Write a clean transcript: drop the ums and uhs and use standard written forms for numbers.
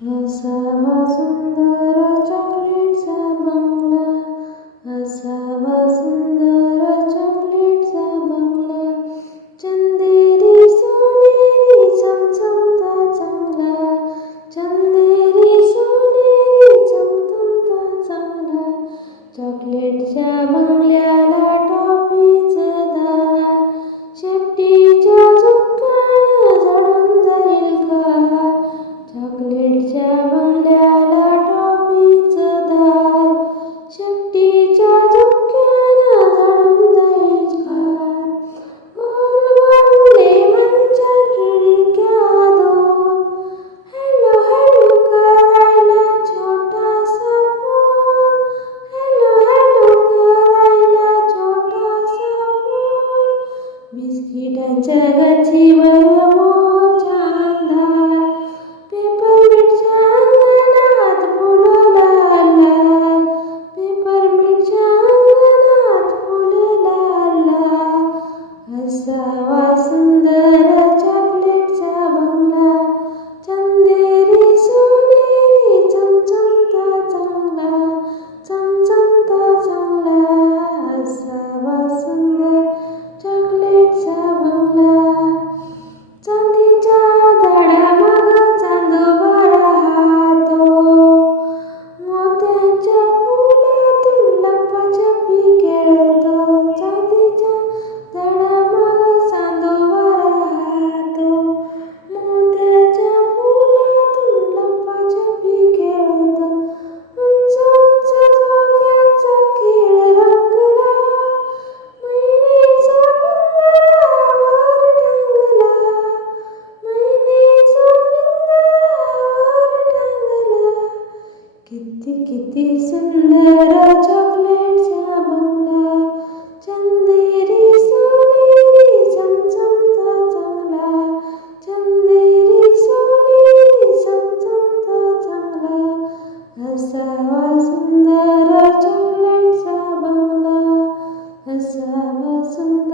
असावा सुंदर चॉकलेटचा बंगला, असावा सुंदर चॉकलेटचा बंगला, चंदेरी सोनेरी चमचमता चांगला, चंदेरी सोनेरी चमचमता चांगला. चॉकलेटच्या बंगल्याला टॉफीचं दार, शेपटीच्या झुपक्यानं जडून जाईल का? चॉकलेटच्या बंगल्याला टॉफीचं दार, शेपटीच्या झुपक्यानं जडून जाईल का? गोल गोल लेमनच्या खिडक्या दोन, हॅलो हॅलो करायला छोटासा फोन, हॅलो हॅलो करायला छोटासा फोन. बिस्किटाच्या गच्चीवर मोरचा अंधार, पेपरमिंटच्या अंगणात फुलं लाल लाल, पेपरमिंटच्या अंगणात फुलं लाल लाल. असावा सुंदर चॉकलेटचा बंगला, चंदेरी सोनेरी चमचमता चांगला, चमचमता चांगला. असावा सुंदर चॉकलेटचा बंगला. चांदीच्या झाडामागं चांदोबा राहतो, मोत्यांच्या फुलातून लपाछपी खेळतो. चांदीच्या झाडामागं चांदोबा राहतो, मोत्याच्या फुलातून लपाछपी खेळतो. उंच उंच झोक्याचा खेळ रंगला, मैनेचा पिंजऱ्यावर टांगला, मैनेचा पिंजऱ्यावर टांगला. किती किती सुंदर चॉकलेटचा बंगला, चंदेरी सोनेरी चमचमता चांगला, चंदेरी सोनेरी चमचमता चांगला. असावा सुंदर चॉकलेटचा बंगला, असावा सुंदर